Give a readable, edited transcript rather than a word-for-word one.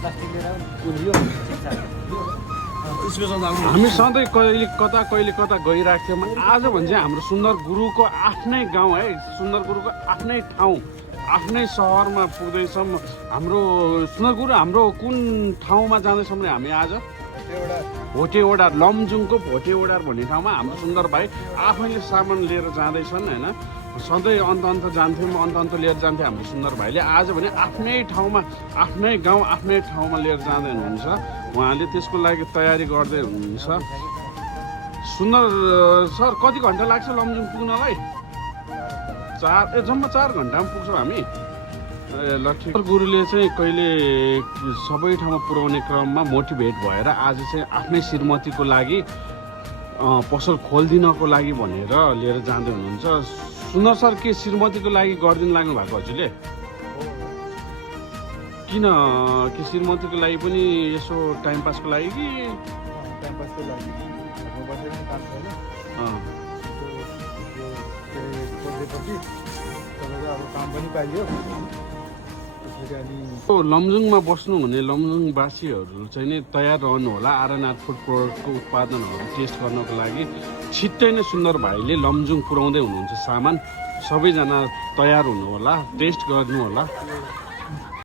हामी सधैँ कहिले कता गइरहेको थियौँ। आज भने चाहिँ हाम्रो सुन्दर गुरुको आफ्नै गाउँ है, सुन्दर गुरुको आफ्नै ठाउँ, आफ्नै सहरमा पुग्दैछौँ। हाम्रो सुन्दर गुरु हाम्रो कुन ठाउँमा जाँदैछौँ भने हामी आज भोटेवडा, लमजुङको भोटेवडा भन्ने ठाउँमा हाम्रो सुन्दर भाइ आफैले सामान लिएर जाँदैछन् होइन। सधैँ अन्त जान्थ्यौँ, अन्त लिएर जान्थ्यो हाम्रो सुन्दर भाइले। आज भने आफ्नै ठाउँमा, आफ्नै गाउँ, आफ्नै ठाउँमा लिएर जाँदै हुनुहुन्छ। उहाँले त्यसको लागि तयारी गर्दै हुनुहुन्छ। सुन्दर सर, कति घन्टा लाग्छ लमजुङ पुग्नलाई? जम्मा 4 घन्टामा पुग्छौँ हामी। ल ठिक। गुरुले चाहिँ कहिले सबै ठाउँमा पुर्याउने क्रममा मोटिभेट भएर आज चाहिँ आफ्नै श्रीमतीको लागि पसल खोलिदिनको लागि भनेर लिएर जाँदै हुनुहुन्छ। सुन्दर सर, के श्रीमतीको लागि गरिदिनु लाग्नु भएको हजुरले? किन, के श्रीमतीको लागि पनि यसो टाइम पासको लागि कि? टाइम पासको लागि घरमा बसेर नि काम छैन। खोजेपछि तपाईँको अब काम पनि पाइयो। लमजुङमा बस्नु भने लमजुङवासीहरू चाहिँ नै तयार रहनु होला। आरएनआर फुड प्रोडक्टको उत्पादनहरू टेस्ट गर्नको लागि छिट्टै नै सुन्दर भाइले लमजुङ पुर्याउँदै हुनुहुन्छ सामान। सबैजना तयार हुनु होला, टेस्ट गर्नु होला।